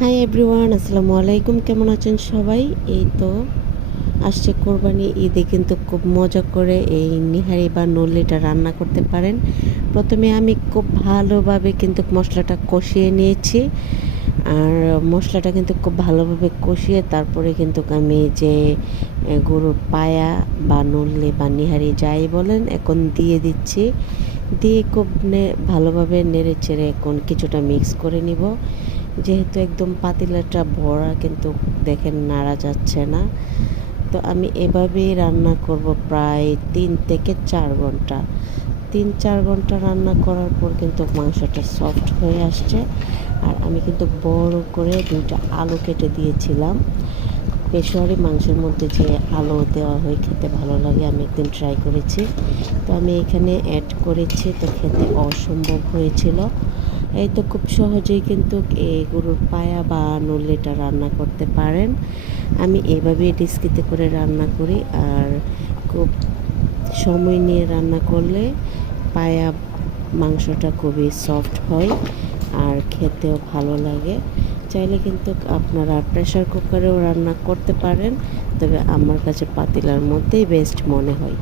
Hi everyone, আসসালামু আলাইকুম। কেমন আছেন সবাই? এই তো আসছে কোরবানি ঈদে, কিন্তু খুব মজা করে এই নিহারি বা নল্লিটা রান্না করতে পারেন। প্রথমে আমি খুব ভালোভাবে কিন্তু মশলাটা কষিয়ে নিয়েছি। আর মশলাটা কিন্তু খুব ভালোভাবে কষিয়ে তারপরে কিন্তু আমি যে গরুর পায়া বা নল্লি বা নিহারি যাই বলেন এখন দিয়ে দিচ্ছি। দিয়ে খুব ভালোভাবে নেড়ে চেড়ে এখন কিছুটা মিক্স করে নিব। যেহেতু একদম পাতিলাটা ভরা, কিন্তু দেখেন নাড়া যাচ্ছে না। তো আমি এভাবেই রান্না করব প্রায় 3 থেকে 4 ঘন্টা। 3-4 ঘন্টা রান্না করার পর কিন্তু মাংসটা সফট হয়ে আসছে। আর আমি কিন্তু বড় করে 2টা আলু কেটে দিয়েছিলাম। পেশোয়ারি মাংসের মধ্যে যে আলু দেওয়া হয় খেতে ভালো লাগে, আমি একদিন ট্রাই করেছি। তো আমি এখানে অ্যাড করেছি, তো খেতে অসম্ভব হয়েছিল। এই তো খুব সহজেই কিন্তু এই গরুর পায়া বা নল্লিটা রান্না করতে পারেন। আমি এভাবেই ডিস্কিতে করে রান্না করি। আর খুব সময় নিয়ে রান্না করলে পায়া মাংসটা খুবই সফট হয় আর খেতেও ভালো লাগে। চাইলে কিন্তু আপনারা প্রেসার কুকারেও রান্না করতে পারেন, তবে আমার কাছে পাতিলার মধ্যেই বেস্ট মনে হয়।